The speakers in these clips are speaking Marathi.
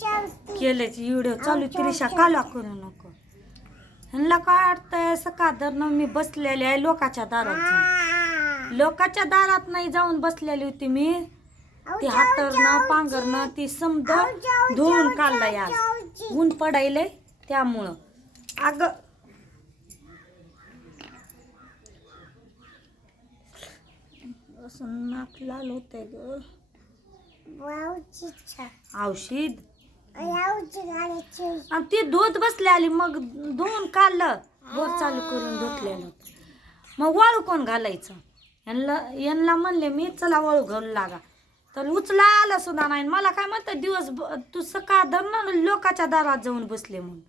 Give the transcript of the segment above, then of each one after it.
केल्याची व्हिडिओ चालू तिरिशा काला करू नको. ह्यांना काय वाटतंय सकाळधरनं मी बसलेले आहे लोकाच्या दारात जाऊन. लोकाच्या दारात नाही जाऊन बसलेली होती मी. ती हातरनं पांघरणं ती समद धुवून काढलंय आज ऊन पडायलंय त्यामुळं. अगं असं नाक लाल होतंय ग. औषध आणि ती धुत बसली आली मग धुवून काढलं बोर चालू करून धुतलेलं. मग वाळू कोण घालायचं. यांना म्हणले मी चला वाळू घालू लागा तर उचला आलं सुद्धा नाही. मला काय म्हणतात दिवस तू सकाळ धरणं लोकाच्या दारात जाऊन बसले म्हणून.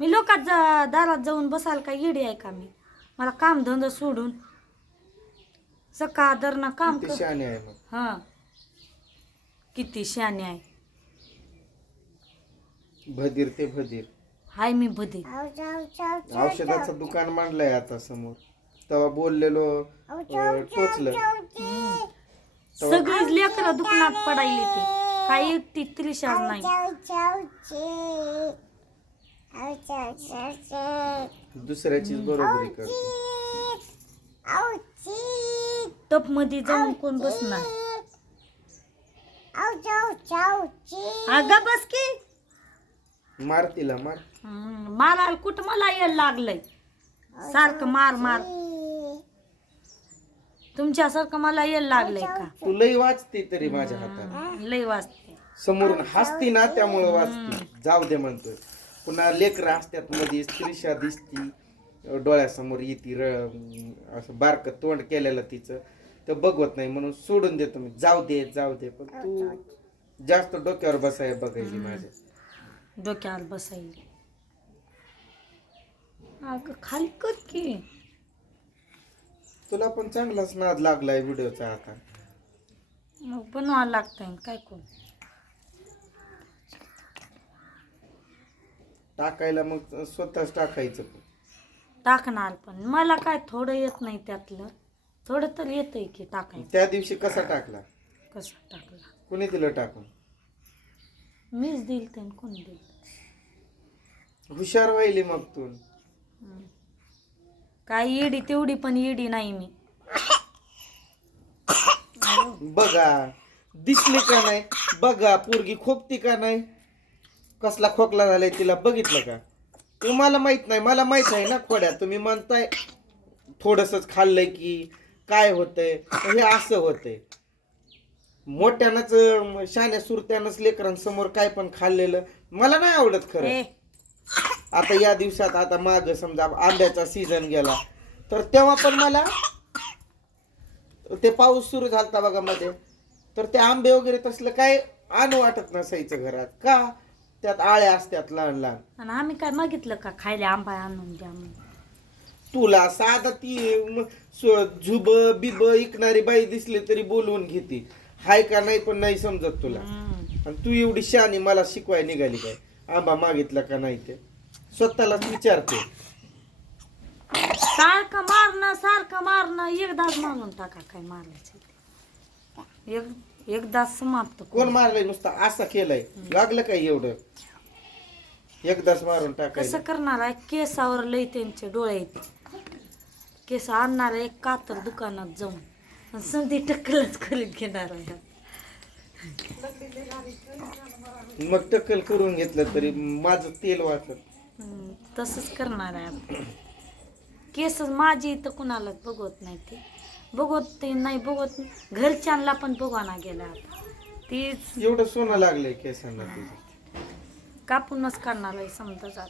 मी लोकांच्या दारात जाऊन बसायला काय येडी आहे का मी. मला काम धंदा सोडून सकाळ धरणं काम कर. हा किती शाने आहे. भदीर ते भदीर हाय मी भदीर. औषधाचं दुकान मांडलंय आता समोर. तेव्हा बोललेलो टोचलं. सगळीच लेकरं दुकानात पडायली ते काही एकटी त्रिशाच नाही. दुसऱ्याचीच बरोबरी करते. टप मध्ये जाऊन कोण बसणार. अगं बस की मार तिला मार. मारायला कुठं मला यायला लागलंय सारखं मार मार. तुमच्यासारखं मला यायला लागलंय का. तू लई वाचते तरी माझ्या हातात लई वाजते. समोरून हसती ना त्यामुळे वाचते. जाऊ दे म्हणतोय. पुन्हा लेकरं असतात मध्ये त्रिशा दिसती डोळ्यासमोर येते असं बारक तोंड केलेलं तिचं तर बघवत नाही म्हणून सोडून देतो मी. जाऊ दे जाऊ दे पण तू जास्त डोक्यावर बसाय बघायची माझ्या. डोक्यावर बसायली. अगं खाली कर की. तुला पण चांगलाच नाद लागलाय व्हिडिओचा आता. मग बनवायला लागतंय काय कोण टाकायला मग स्वतःच टाकायचं. टाकणार पण मला काय थोडं येत नाही त्यातलं. थोडं तर येतंय की टाकायचं. त्या दिवशी कसा टाकला. कसं टाकलं कुणी दिलं टाकून. मीच दिल ते कोण दिल. हुशार व्हायली मग तू. काय येडी तेवढी पण येडी नाही मी. बघा दिसली का नाही. बघा पोरगी खोकती का नाही. कसला खोकला झालाय तिला बघितलं का. तुम्हाला माहित नाही मला माहित आहे ना खोड्या. तुम्ही म्हणताय थोडंसंच खाल्लंय की काय होतंय. हे असं होतंय. मोठ्यानंच शान्या सुरत्यानंच लेकरांसमोर काय पण खाल्लेलं मला नाही आवडत खरं. आता या दिवसात आता माग समजा आंब्याचा सीझन गेला तर तेव्हा पण मला ते पाऊस सुरू झालता बघा मध्ये तर ते आंबे वगैरे तसलं काय आणू वाटत नसायचं घरात का त्यात आळ्या असतात लहान लहान. आणि आम्ही काय मागितलं का खायला आंबा आणून द्या म्हणून. तुला साधा ती झुब बिब इकणारी बाई दिसली तरी बोलवून घेते. हाय का नाही पण नाही समजत तुला. आणि तू एवढी शहाणी मला शिकवाय निघाली काय. आंबा मागितला का नाही ते स्वतःलाच विचारते. सारखं मारणं एकदाच मारून टाका. काय मारायचं एकदाच समाप्त. कोण मारलंय नुसतं असं केलंय लागलं काय एवढं. एकदाच मारून टाकायचं. कसं करणार आहे. केसावर लय त्यांचे डोळे येते. केस आणणार आहे कातर दुकानात जाऊन संधी टक्कलच करीत घेणार आहे. मग टक्कल करून घेतलं तरी माझं तेल वाचत. तसंच करणार आहे आपण. केस माझी तर कुणालाच बघवत नाही. ते बघवत नाही बघवत घरच्यांना पण बघवाना गेला आता. तीच एवढं सोनं लागलंय केसांना. कापूनच करणार आहे समजा जात.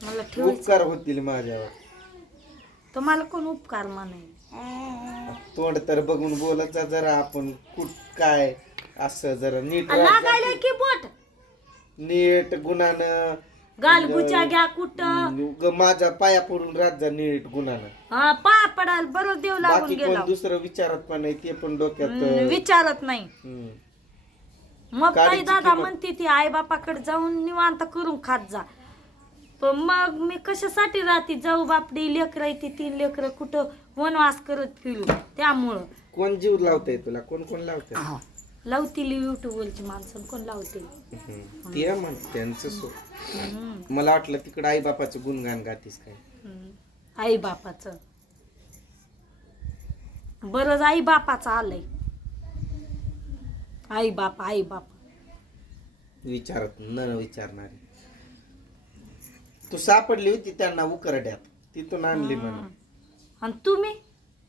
मला उपकार ठेवायचं होतील माझ्यावर. तुम्हाला कोण उपकार म्हणाय. तोंड तर बघून बोलत जा जरा. आपण कुठ काय असं जरा नीट लागायला की बोट नीट गुणानं गालगुच्या घ्या कुठं माझ्या पाया पडून राहत जा नीट गुणानं. हा पाय पडायला बरोबर देव लागून बाकी गेला. कोण दुसरं विचारत पण नाही ते पण डोक्यात विचारत नाही. मग काही काडीची दादा किंमत. म्हणते ती आई बापाकडे जाऊन निवांत करून खात जा. पण मग मी कशासाठी राहते. जाऊ बापडी लेकरं येते 3 लेकरं कुठं वनवास करत फिरू त्यामुळं. कोण जीव लावतंय तुला. कोण कोण लावतंय. लावतील युट्यूबवरची माणसं कोण लावतील. ते म्हण त्यांचं हम्म. मला वाटलं तिकडं आई बापाचं गुणगान गातीस काय. आई बापाचं बरंच आई बापाचं आलंय. आई बाप विचारत न विचारणारी तू सापडली होती त्यांना उकरड्यात, तिथून आणली म्हणून. आणि तुम्ही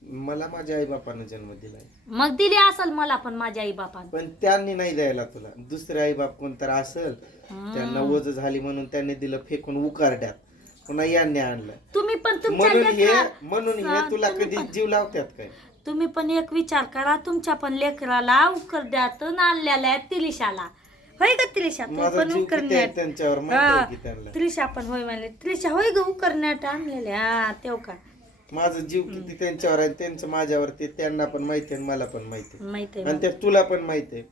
मला माझ्या आई बापानं जन्म दिलाय, मग दिली असल मला पण माझ्या आई बापाने. पण त्यांनी नाही द्यायला तुला. दुसरे आई बाप कोणतर असल, त्यांना वज झाली म्हणून त्यांनी दिलं फेकून उकरड्यात, पुन्हा यांनी आणलं. तुम्ही पण तुमच्या म्हणून हे तुला कधी जीव लावतात काय. तुम्ही पण एक विचार करा, तुमच्या पण लेकराला उकरड्यातून आणलेल्या तिलिशाला होय का. त्रिशा तू माझा पण जीव किती आहे उकरण्यात त्यांच्यावर माहिती आहे की त्यांना. त्रिशा पण होय म्हणले. त्रिशा होय ग उकरण्यात आणलेल्या. हा तेव का माझा जीव किती त्यांच्यावर आहे, त्यांचं माझ्यावर, ते त्यांना पण माहिती आहे मला पण माहिती आहे, माहित आणि आहे. ते तुला पण माहिती आहे.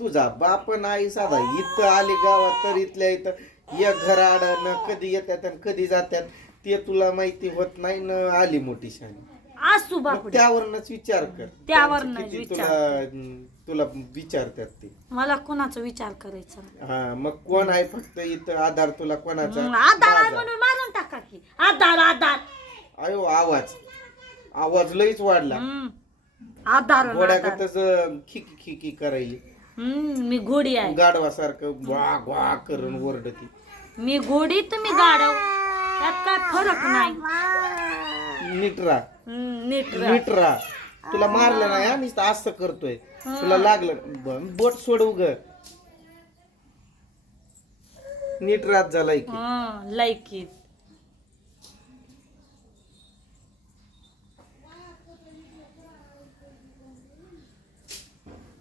तुझा बाप आई साधा इथं आले गावात तर इथल्या इथं एक घर आड न कधी येतात आणि कधी जातात ते तुला माहिती होत नाही न. आली मोठी शानी असू बाप त्यावरच विचार कर. त्यावरनच किती विचार. तुला विचारतात ते. मला कोणाचा विचार करायचा नाही. हा मग कोण आहे फक्त इथं आधार तुला कोणाचा. आधार आहे म्हणून मारून टाका की. आधार अयो आवाज लईच वाढला. आधार घोड्याकतच खिकी खिकी करायली. मी घोडी आहे. गाढवासारखं ग्वा ग्वा करून ओरडती. मी घोडी तुम्ही गाडव, त्यात काय फरक नाही. नीटरा नीट नीटरा तुला मारलं नाही आणि असं करतोय. तुला लागलं बोट सोडू ग. नीटरात झालाय की. लायकीत.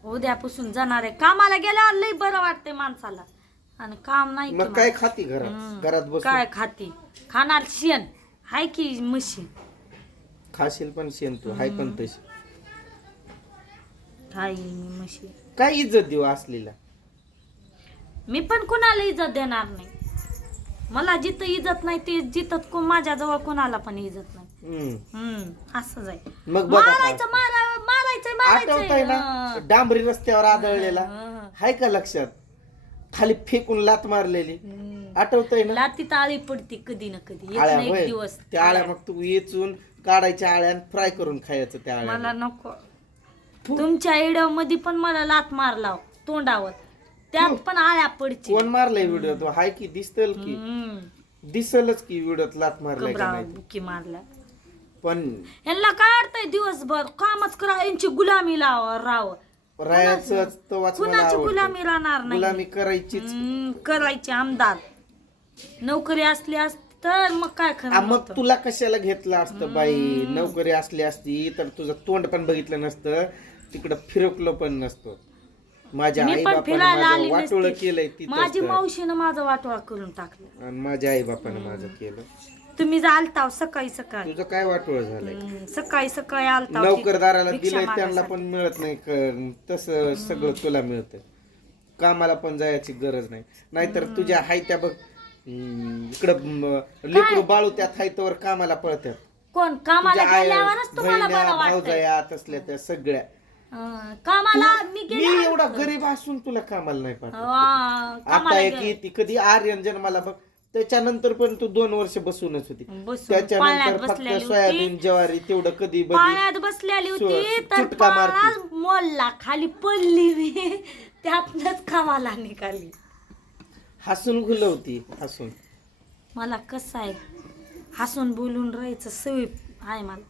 उद्यापासून जाणार आहे कामाला गेल्यावर लई बरं वाटतंय माणसाला. आणि काम नाही मग की काय खाती घरात बस काय खाती. खाणार शेण हाय की म्हशी. खाशील पण शेण तू हाय पण तशी. हाय मी म्हशी. काय इज्जत देऊ असलेला. मी पण कुणाला इज्जत देणार नाही. मला जिथं इज्जत नाही ते जिथं माझ्याजवळ कोणाला पण इज्जत नाही. असंच आहे. मग मारायचं आठवतंय ना डांबरी रस्त्यावर आदळलेला हाय का लक्षात. खाली फेकून लात मारलेली आठवतंय ना. लातीत आळी पडती कधी ना कधी. एक आळ्या ना एक होय. दिवस त्या आळ्या मग तू येचून काढायच्या आळ्या फ्राय करून खायचं त्या आळ्या. मला नको. तुमच्या एडव मध्ये पण मला लात मारला तोंडावर, त्यात पण आळ्या पडची. कोण मारलाय व्हिडिओ तो हाय की दिसतल की. दिसलच की व्हिडिओत लात मारलाय का नाही की मारला. पण यांना काढताय दिवसभर कामच करा. यांची गुलामी राव. राहायचं तवाच मला कुणाची आवडतं. गुलामी राहणार नाही. गुलामी करायचीच. करायची आमदार नोकरी असली असती तर मग काय खरं मग तुला कशाला घेतलं असतं बाई. नोकरी असली असती तर तुझं तोंड पण बघितलं नसतं, तिकडं फिरकलो पण नसतो. माझ्या मी आई पण फिरायला आली बापानं वाटोळ नसती. केलंय तिथं. माझी मावशीनं माझं वाटोळा करून टाकलं. आणि माझ्या आई बापानं माझं केलं. तुम्ही आलताव सकाळी तुझं काय वाटोळ झालंय. सकाळी आलताव. नोकरदाराला भिक्षा दिलंय त्यांना मागायसाठी. पण मिळत नाही तसं सगळं तुला मिळतं. कामाला पण जायची गरज नाही. नाहीतर तुझ्या हाय त्या बघ इकडं लेकरू बाळू त्यात हायतवर कामाला पळतात. कोण कामाला गेल्यावरच तुम्हाला बरं वाटतं. भावजया तसल्या त्या सगळ्या. कामाला मी मी गेले एवढा गरीब असून तुला कामाला नाही पाठवत. आता कामाला एक येते कधी आर्यन जन्माला बघ, त्याच्यानंतर पण तू 2 वर्ष बसूनच होती. बसून त्याच्यानंतर पाण्यात फक्त बसलेली सोयाबीन होती. ज्वारी तेवढं कधी बघी पाण्यात बसलेली होती तर चुटका मारती. पाण्यात मोलला खाली पडली मी. त्यातनच कामाला निघाली. हसून घुलवती हसून. मला कसं आहे हसून बोलून राहायचं सवय आहे मला.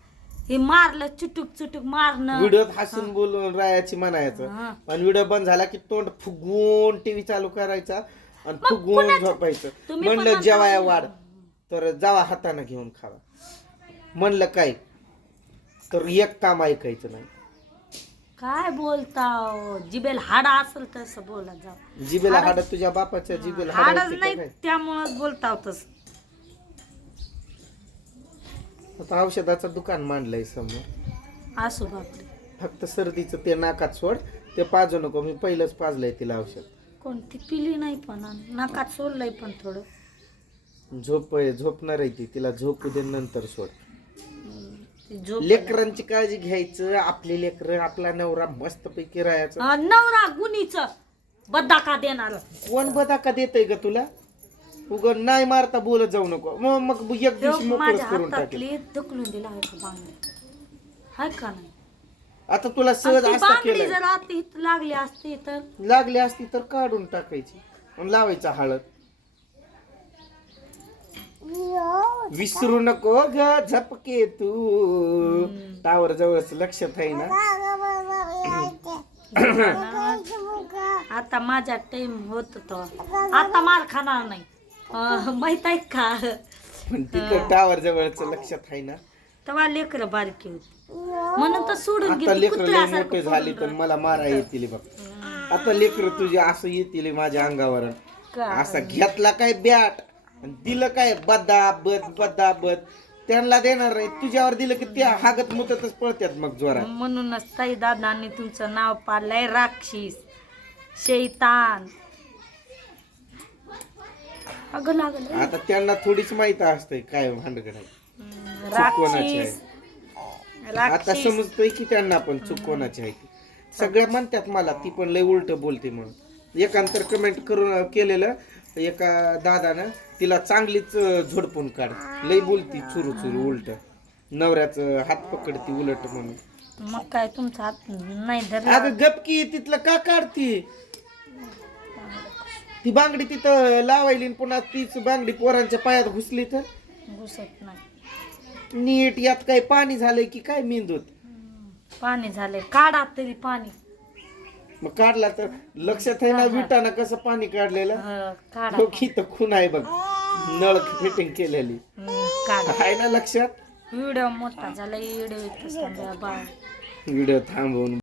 हे मारलं चुटुक मारणं. व्हिडिओत हसून बोलून राहायची म्हणायचं. आणि व्हिडिओ बंद झाला की तोंड फुगवून टीव्ही चालू करायचा आणि फुगवून झोपायचं. तुम्ही पण म्हणलं जेवाया वाढ तर जावा हाताने घेऊन खावा. म्हणलं काय तर एक काम ऐकायचं नाही. काय बोलता. जिबेल हाडा असेल तसं बोला जाऊ. जिबेला हाड तुझ्या बापाच्या जिबेला हाडच हाड नाही त्यामुळंच बोलता तसं. आता औषधाचं दुकान मांडलंय समोर. असो बापरे. फक्त सर्दीचं ते नाकात सोड, ते पाजू नको. मी पहिलंच पाजलंय तिला औषध. कोणती पिली नाही पण नाकात सोडलंय पण थोडं. झोपणार आहे ती, तिला झोपू दे नंतर सोड. ती झोप लेकरांची काळजी घ्यायचं, आपले लेकर आपला नवरा मस्तपैकी राहायचं. नवरा गुणीच बद्दाका देणार. कोण बदाका देतय ग तुला? उग नाही मारता बोलत जाऊ नको. मग एक दिवशी मोकळच माझ्या करून टाकेल. हातातली ढकलून दिला आहे का बांगडी? हाय का नाही? आता तुला सहज ती असता बांगडी केलं जर आती लागली असती तर लागली असती तर काढून टाकायची आणि लावायचा हळद. विसरू नको ग झपके तू. टावर जवळच लक्षात आहे ना. आता माझा टाइम होत तो. आता मार खाणार नाही. माहित आहे का? पण तिथं टावर जवळच लक्षात आहे ना. तेव्हा लेकर बारकी होती म्हणून तर सोडून आता गेली लेकर लय कुत्र्यासारखं मोठे झाले तर मला मारा येतील बघ. आता लेकर तुझे असं येतील माझ्या अंगावर. असा घेतला काय बॅट आणि दिलं काय बदाबद त्यांना देणार नाही. तुझ्यावर दिलं की त्या हागत मुततच पळत्यात मग जोरात. म्हणूनच ताई दादांनी तुमचं नाव पाडलंय राक्षस, शैतान. अगं लागलं आता त्यांना थोडीच माहित असतंय काय भानगड आहे. चूक कोणाची आहे. आता राक्षस. समजतोय की त्यांना पण चूक कोणाची आहे ती. सगळ्या म्हणतात मला ती पण लय उलट बोलते म्हणून. एकांतर कमेंट करून केलेलं एका दादानं, तिला चांगलीच झोडपून काढ, लय बोलती चुरू चुरू उलट, नवऱ्याचं हात पकडती उलट म्हणून. मग काय तुमचा हात नाही धरला? अगं गपकी तिथलं का काढती? ती बांगडी तिथं लावायली आणि पुन्हा तीच बांगडी पोरांच्या पायात घुसली तर घुसत नाही. नीट यात काय पाणी झालंय की काय मेंदूत? पाणी झालंय, काढा तरी पाणी. मग काढला तर लक्षात आहे ना विटाना कसं पाणी काढलेलं. काढा डोकी तर खून आहे बघ, नळ फिटिंग केलेली काढा. आहे ना लक्षात. व्हिडिओ मोठा झाला, व्हिडिओ व्हिडिओ थांबवून